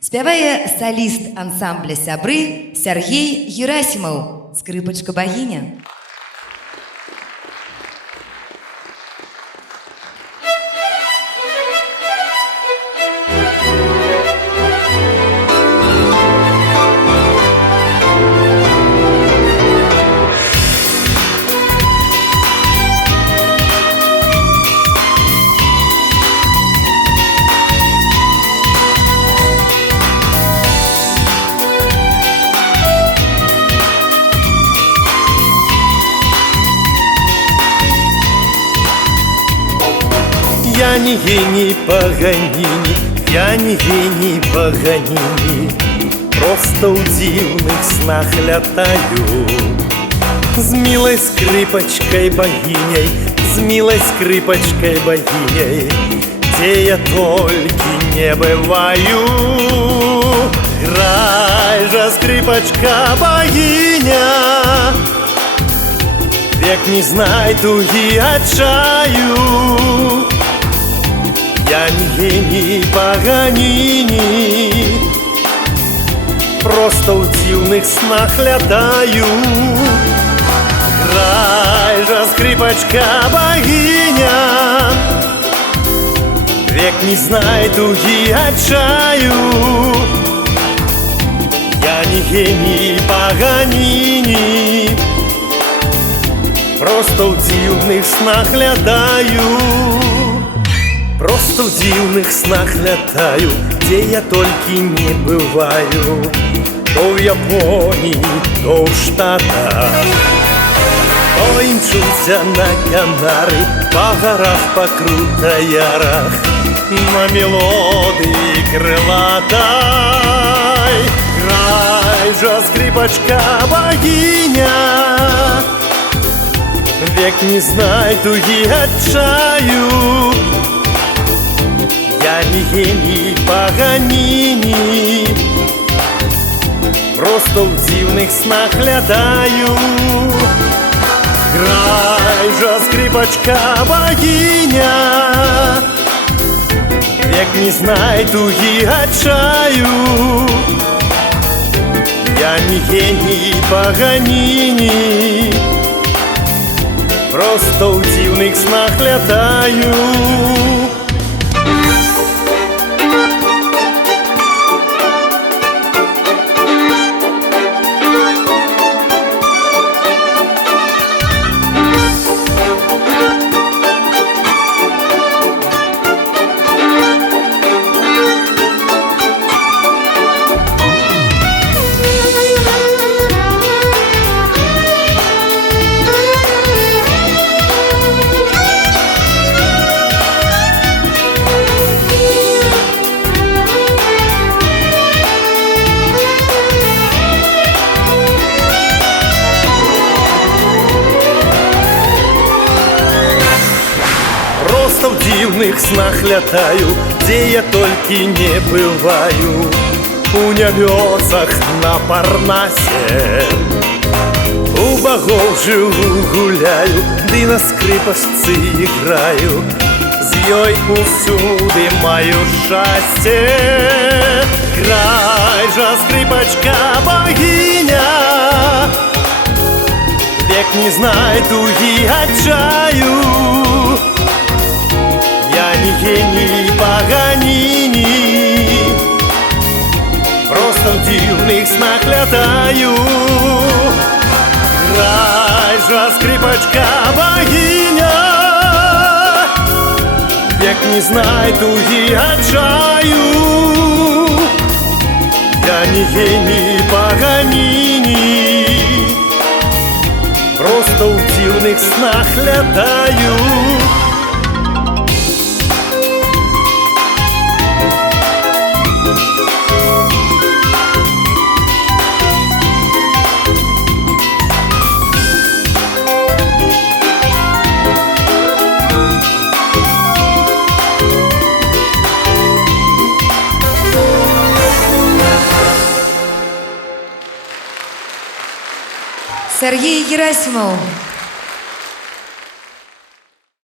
Спявае саліст ансамбля «Сябры» Сергей Герасимов, скрипочка-богиня. Я не гений Паганини, я не гений Паганини, просто у дзіўных снах лятаю. З милой скрипочкой богиней, з милой скрипочкой богиней, где я только не бываю. Играй же, скрипочка богиня, век не знай туги отчаю. Я не гений Паганини, просто у дзіўных снах лятаю. Играй же, скрипочка богиня, век не знай туги отчаю. Я не гений Паганини, просто у дзіўных снах лятаю. Просто в дивных снах летаю, где я только не бываю. То в Японии, то в Штатах, то имчуся на Канары, по горах, по крутоярах, на мелодии крылатой. Играй же, скрипочка богиня, век не знай туги отчаю. Я не гений Паганини, просто в дзіўных снах лятаю. Играй же, скрипочка богиня, век не знай туги отчаю. Я не гений Паганини, просто в дзіўных снах лятаю. Просто в дивных снах летаю, где я только не бываю. У небесах на Парнасе, у богов живу гуляю, ды на скрипочцы играю. З ёй усюды маю счастье. Играй же, скрипочка богиня, век не знай туги отчаю. Я не гений Паганини, просто в дивных снах летаю. Играй же, скрипочка богиня, век не знай туги отчаю. Я не гений Паганини, просто в дивных снах летаю. Сергей Герасимов.